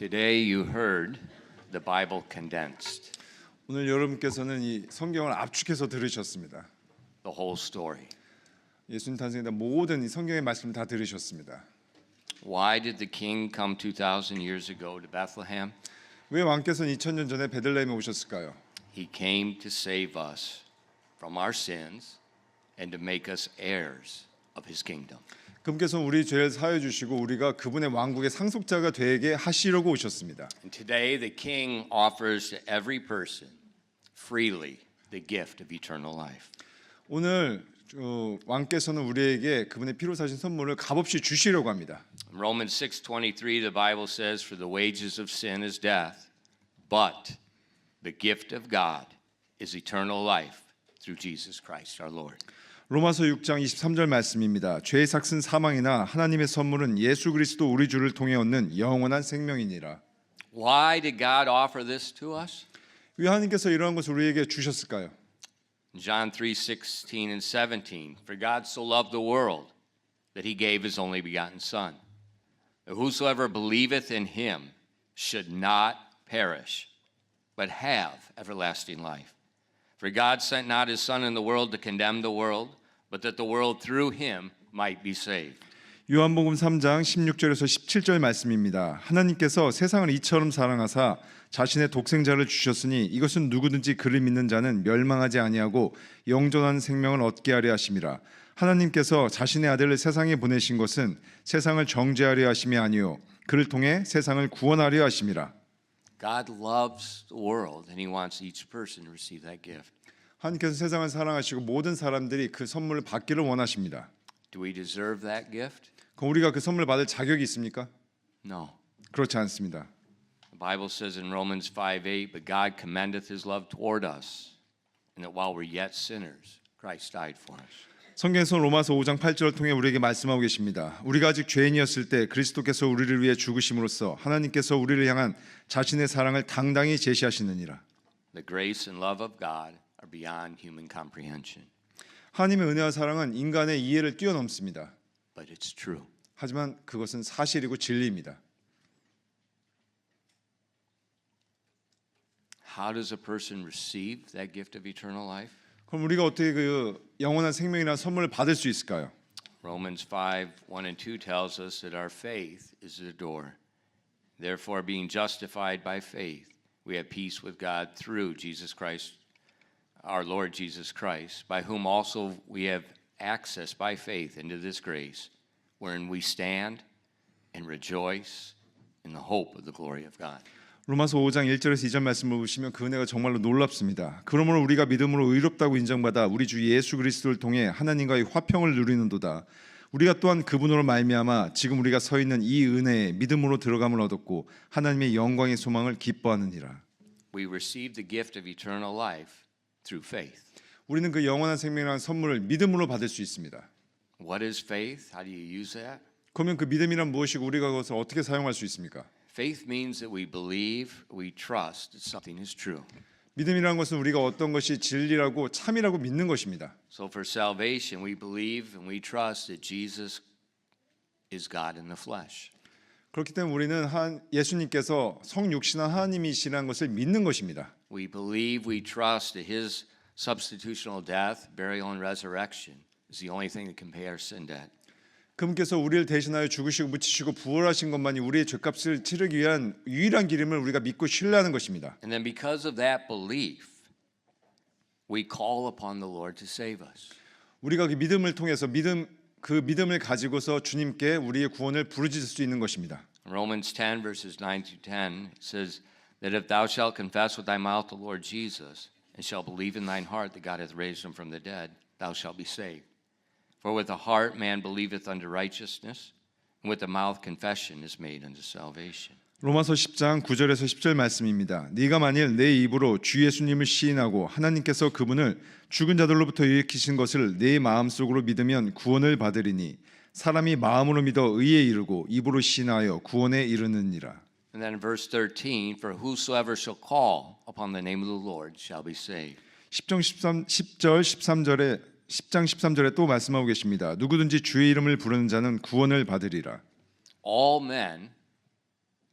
Today you heard the Bible condensed, 오늘 여러분께서는 이 성경을 압축해서 들으셨습니다. the whole story. 예수님 탄생에 대한 모든 이 성경의 말씀을 다 들으셨습니다. Why did the king come 2,000 years ago to Bethlehem? 왜 왕께서는 2000년 전에 베들레헴에 오셨을까요? He came to save us from our sins and to make us heirs of his kingdom. 그분께서는 우리 죄를 사해 주시고 우리가 그분의 왕국의 상속자가 되게 하시려고 오셨습니다. And today the king offers to every person freely the gift of eternal life. 오늘 왕께서는 우리에게 그분의 피로 사신 선물을 값없이 주시려고 합니다. In Romans 6:23 the Bible says for the wages of sin is death, but the gift of God is eternal life through Jesus Christ our Lord. 로마서 6장 23절 말씀입니다. 죄의 삭은 사망이나 하나님의 선물은 예수 그리스도 우리 주를 통해 얻는 영원한 생명이니라. Why did God offer this to us? 왜 하나님께서 이러한 것을 우리에게 주셨을까요? In John 3:16 and 17, for God so loved the world that he gave his only begotten Son, that whosoever believeth in him should not perish, but have everlasting life. For God sent not his Son in the world to condemn the world, but that the world through him might be saved. 요한복음 3장 16절에서 17절 말씀입니다. 하나님께서 세상을 이처럼 사랑하사 자신의 독생자를 주셨으니 이것은 누구든지 그를 믿는 자는 멸망하지 아니하고 영존한 생명을 얻게 하려 하심이라. 하나님께서 자신의 아들을 세상에 보내신 것은 세상을 정죄하려 하심이 아니요 그를 통해 세상을 구원하려 하심이라. God loves the world and he wants each person to receive that gift. 하나님께서 세상을 사랑하시고 모든 사람들이 그 선물을 받기를 원하십니다. Do we deserve that gift? 그럼 우리가 그 선물 받을 자격이 있습니까? No. 그렇지 않습니다. The Bible says in Romans 5:8, but God commendeth his love toward us, and that while we're yet sinners, Christ died for us. 성경에서 로마서 5장 8절을 통해 우리에게 말씀하고 계십니다. 우리가 아직 죄인이었을 때 그리스도께서 우리를 위해 죽으심으로써 하나님께서 우리를 향한 자신의 사랑을 당당히 제시하시느니라. The grace and love of God are beyond human comprehension, 하나님의 은혜와 사랑은 인간의 이해를 뛰어넘습니다. but it's true. 하지만 그것은 사실이고 진리입니다. How does a person receive that gift of eternal life? 그럼 우리가 어떻게 그 영원한 생명이라는 선물을 받을 수 있을까요? Romans 5:1 and 2 tells us that our faith is the door. Therefore, being justified by faith, we have peace with God through Jesus Christ, our Lord Jesus Christ, by whom also we have access by faith into this grace, wherein we stand and rejoice in the hope of the glory of God. 로마서 5장 1절에서 2절 말씀을 보시면 그 은혜가 정말로 놀랍습니다. 그러므로 우리가 믿음으로 의롭다고 인정받아 우리 주 예수 그리스도를 통해 하나님과의 화평을 누리는도다. 우리가 또한 그분으로 말미암아 지금 우리가 서 있는 이 은혜에 믿음으로 들어감을 얻었고 하나님의 영광의 소망을 기뻐하느니라. We receive the gift of eternal life through faith. 우리는 그 영원한 생명이라는 선물을 믿음으로 받을 수 있습니다. What is faith? How do you use that? 그러면 그 믿음이란 무엇이고 우리가 그것을 어떻게 사용할 수 있습니까? Faith means that we believe, we trust that something is true. 믿음이라는 것은 우리가 어떤 것이 진리라고 참이라고 믿는 것입니다. So for salvation, we believe and we trust that Jesus is God in the flesh. 그렇기 때문에 우리는 예수님께서 성육신한 하나님이시라는 것을 믿는 것입니다. We believe, we trust that his substitutional death, burial, and resurrection is the only thing that can pay our sin debt. 그분께서 우리를 대신하여 죽으시고 묻히시고 부활하신 것만이 우리의 죄값을 치르기 위한 유일한 길임을 우리가 믿고 신뢰하는 것입니다. And then because of that belief, we call upon the Lord to save us. 우리가 그 믿음을 통해서 그 믿음을 가지고서 주님께 우리의 구원을 부르짖을 수 있는 것입니다. Romans 10 verses 9 to 10 says that if thou shalt confess with thy mouth the Lord Jesus and shalt believe in thine heart that God hath raised him from the dead, thou shalt be saved. For with the heart man believeth unto righteousness, and with the mouth confession is made unto salvation. 로마서 10장 9절에서 10절 말씀입니다. 네가 만일 내 입으로 주 예수님을 시인하고 하나님께서 그분을 죽은 자들로부터 일으키신 것을 내 마음속으로 믿으면 구원을 받으리니 사람이 마음으로 믿어 의에 이르고 입으로 시인하여 구원에 이르느니라. And then in verse 13, for whosoever shall call upon the name of the Lord shall be saved. 10장 13절에 또 말씀하고 계십니다. 누구든지 주의 이름을 부르는 자는 구원을 받으리라. All men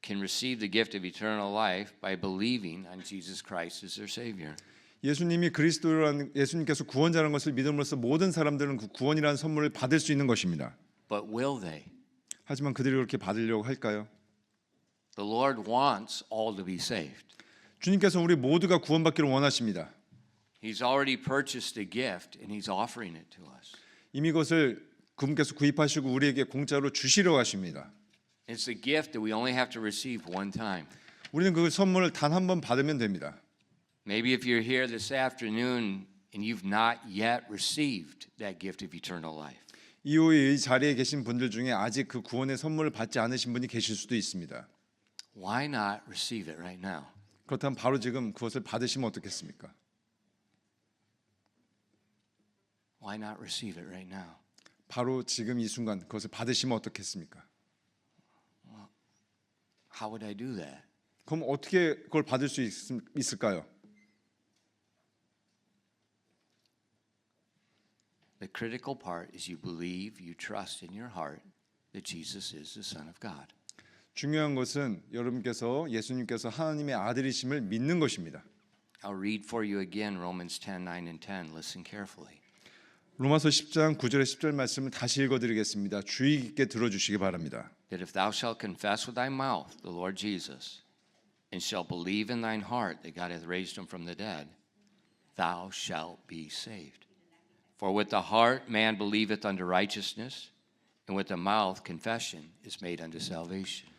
can receive the gift of eternal life by believing on Jesus Christ as their Savior. 예수님께서 구원자라는 것을 믿음으로써 모든 사람들은 그 구원이라는 선물을 받을 수 있는 것입니다. But will they? 하지만 그들이 그렇게 받으려고 할까요? The Lord wants all to be saved. 주님께서 우리 모두가 구원받기를 원하십니다. He's already purchased a gift and He's offering it to us. 이미 그것을 그분께서 구입하시고 우리에게 공짜로 주시려고 하십니다. It's a gift that we only have to receive one time. 우리는 그 선물을 단 한 번 받으면 됩니다. Maybe if you're here this afternoon and you've not yet received that gift of eternal life. 이후에 이 자리에 계신 분들 중에 아직 그 구원의 선물을 받지 않으신 분이 계실 수도 있습니다. Why not receive it right now? 그렇다면 바로 지금 그것을 받으시면 어떻겠습니까? Why not receive it right now? 바로 지금 이 순간 그것을 받으시면 어떻겠습니까? How would I do that? 그럼 어떻게 그걸 받을 수 있을까요? The critical part is you believe, you trust in your heart that Jesus is the Son of God. 중요한 것은 여러분께서 예수님께서 하나님의 아들이심을 믿는 것입니다. I'll read for you again Romans 10, 9 and 10. Listen carefully. 로마서 10장 9절에 10절 말씀을 다시 읽어드리겠습니다. 주의 깊게 들어주시기 바랍니다. That if thou shalt confess with thy mouth the Lord Jesus, and shalt believe in thine heart that God hath raised him from the dead, thou shalt be saved. For with the heart man believeth unto righteousness, and with the mouth confession is made unto salvation.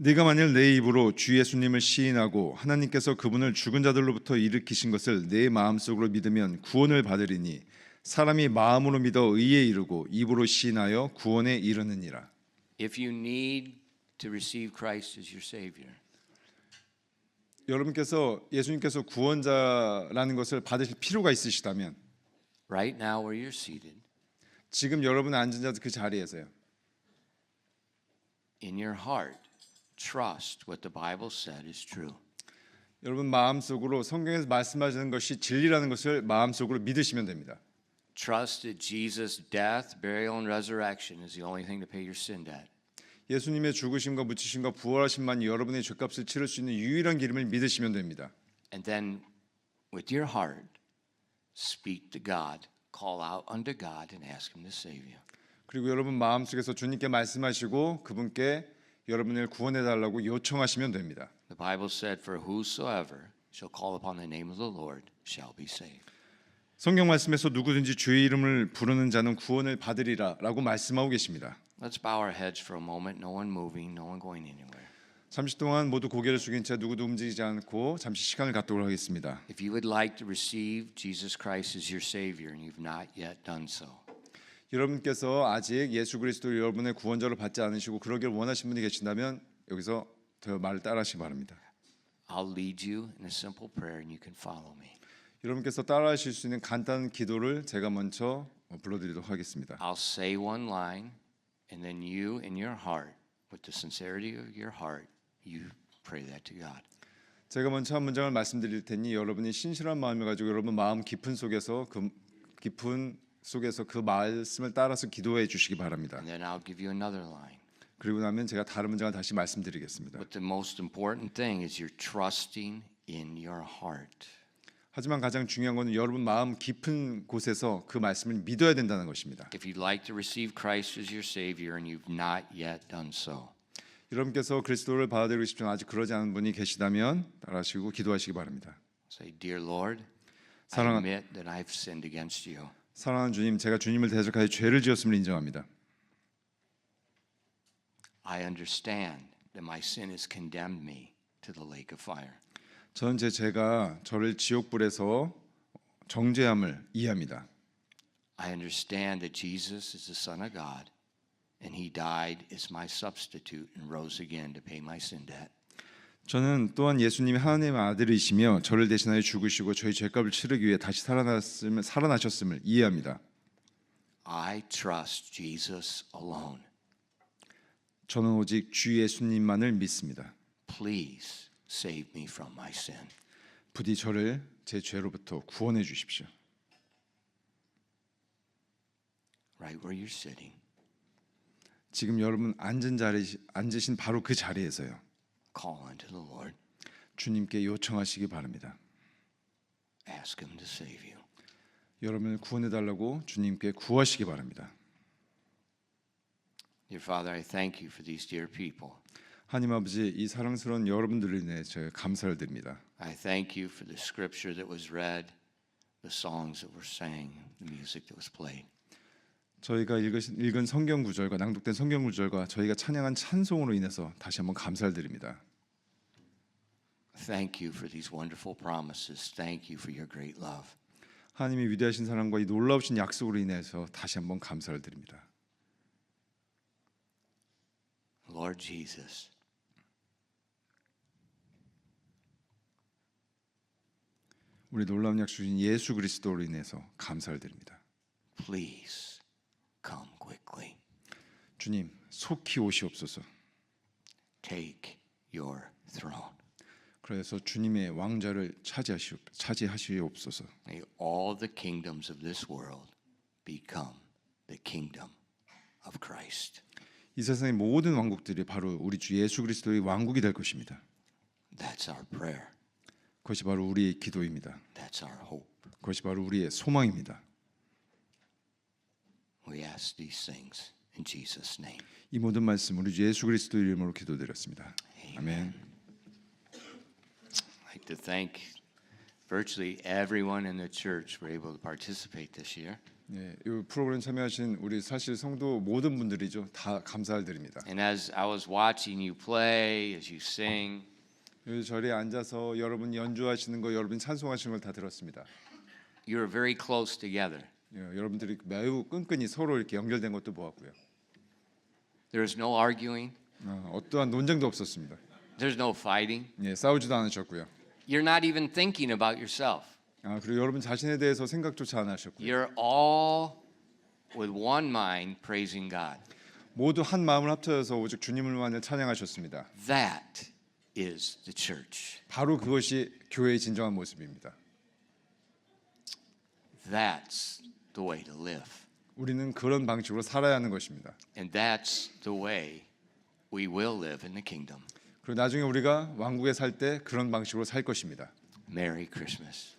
네가 만일 내 입으로 주 예수님을 시인하고 하나님께서 그분을 죽은 자들로부터 일으키신 것을 내 마음속으로 믿으면 구원을 받으리니 사람이 마음으로 믿어 의에 이르고 입으로 시인하여 구원에 이르느니라. If you need to receive Christ as your Savior, 여러분께서 예수님께서 구원자라는 것을 받으실 필요가 있으시다면 right now where you're seated, 지금 여러분 앉은 자 그 자리에서요. in your heart, trust what the Bible said is true. 여러분 마음속으로 성경에서 말씀하시는 것이 진리라는 것을 마음속으로 믿으시면 됩니다. Trust that Jesus' death, burial, and resurrection is the only thing to pay your sin debt. 예수님의 죽으심과 묻히심과 부활하심만이 여러분의 죄값을 치를 수 있는 유일한 길임을 믿으시면 됩니다. And then with your heart, speak to God, call out unto God and ask Him to save you. 그리고 여러분 마음속에서 주님께 말씀하시고 그분께 여러분을 구원해 달라고 요청하시면 됩니다. The Bible said, For whosoever shall call upon the name of the Lord shall be saved. 성경 말씀에서 누구든지 주의 이름을 부르는 자는 구원을 받으리라라고 말씀하고 계십니다. Let's bow our heads for a moment, no one moving, no one going anywhere. 잠시 동안 모두 고개를 숙인 채 누구도 움직이지 않고 잠시 시간을 갖도록 하겠습니다. If you would like to receive Jesus Christ as your Savior and you've not yet done so, 여러분께서 아직 예수 그리스도를 여러분의 구원자로 받지 않으시고 그러길 원하시는 분이 계신다면 여기서 더 말을 따라하시기 바랍니다. I'll lead you in a simple prayer and you can follow me. 여러분께서 따라하실 수 있는 간단한 기도를 제가 먼저 불러드리도록 하겠습니다. I'll say one line and then you in your heart, with the sincerity of your heart, you pray that to God. 제가 먼저 한 문장을 말씀드릴 테니 여러분이 신실한 마음을 가지고 여러분 마음 깊은 속에서 그 말씀을 따라서 기도해 주시기 바랍니다. And then I'll give you another line. 그리고 나면 제가 다른 문장을 다시 말씀드리겠습니다. But the most important thing is you're trusting in your heart. 하지만 가장 중요한 것은 여러분 마음 깊은 곳에서 그 말씀을 믿어야 된다는 것입니다. If you'd like to receive Christ as your Savior and you've not yet done so, 여러분께서 그리스도를 받아들이고 싶지만 아직 그러지 않은 분이 계시다면 따라하시고 기도하시기 바랍니다. say, Dear Lord, I 사랑하- admit that I've sinned against you. 사랑하는 주님, 제가 주님을 대적하여 죄를 지었음을 인정합니다. I understand that my sin has condemned me to the lake of fire. 저는 제 죄가 저를 지옥불에서 정죄함을 이해합니다. I understand that Jesus is the Son of God and He died as my substitute and rose again to pay my sin debt. 저는 또한 예수님이 하나님의 아들이시며 저를 대신하여 죽으시고 저희 죄값을 치르기 위해 다시 살아나셨음을 이해합니다. I trust Jesus alone. 저는 오직 주 예수님만을 믿습니다. Please save me from my sin. 부디 저를 제 죄로부터 구원해 주십시오. Right where you're sitting. 지금 여러분 앉으신 바로 그 자리에서요. call unto the Lord. 주님께 요청하시기 바랍니다. Ask him to save you. 여러분을 구원해 달라고 주님께 구하시기 바랍니다. Dear Father, I thank you for these dear people. 하나님 아버지, 이 사랑스러운 여러분들을 인해 저희 감사를 드립니다. I thank you for the scripture that was read, the songs that were sang, the music that was played. 저희가 읽은 성경 구절과 낭독된 성경 구절과 저희가 찬양한 찬송으로 인해서 다시 한번 감사를 드립니다. Thank you for these wonderful promises. Thank you for your great love. 하나님이 위대하신 사랑과 이 놀라우신 약속으로 인해서 다시 한번 감사를 드립니다. Lord Jesus, 우리 놀라운 약속인 예수 그리스도로 인해서 감사를 드립니다. please come quickly. 주님, 속히 오시옵소서. Take your throne. 그래서 주님의 왕좌를 차지하시옵소서. May all the kingdoms of this world become the kingdom of Christ. 이 세상의 모든 왕국들이 바로 우리 주 예수 그리스도의 왕국이 될 것입니다. That's our prayer. 그것이 바로 우리의 기도입니다. That's our hope. 그것이 바로 우리의 소망입니다. We ask these things in Jesus' name. 이 모든 말씀 우리 주 예수 그리스도 이름으로 기도드렸습니다. 아멘. I'd like to thank virtually everyone in the church were able to participate this year. 예, 이 프로그램 참여하신 우리 사실 성도 모든 분들이죠. 다 감사를 드립니다. And as I was watching you play, as you sing, 이 자리에 앉아서 여러분 연주하시는 거, 여러분 찬송하시는 걸 다 들었습니다. you were very close together. 예, 여러분들이 매우 끈끈이 서로 이렇게 연결된 것도 보았고요. There was no arguing. 어떠한 논쟁도 없었습니다. There's no fighting. 예, 싸우지도 않으셨고요. You're not even thinking about yourself. 그리고 여러분 자신에 대해서 생각조차 안 하셨고요. You're all with one mind praising God. 모두 한 마음을 합쳐서 오직 주님을만을 찬양하셨습니다. That is the church. 바로 그것이 교회의 진정한 모습입니다. That's the way to live. 우리는 그런 방식으로 살아야 하는 것입니다. And that's the way we will live in the kingdom. 그리고 나중에 우리가 왕국에 살 때 그런 방식으로 살 것입니다. Merry Christmas.